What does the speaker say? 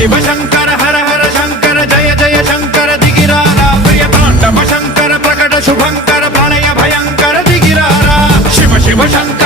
शिव शंकर हर हर शंकर जय जय शंकर दिगिरारा प्रिय तांडव शंकर प्रकट शुभंकर प्रणय भयंकर दिगिरारा शिव शिव शंकर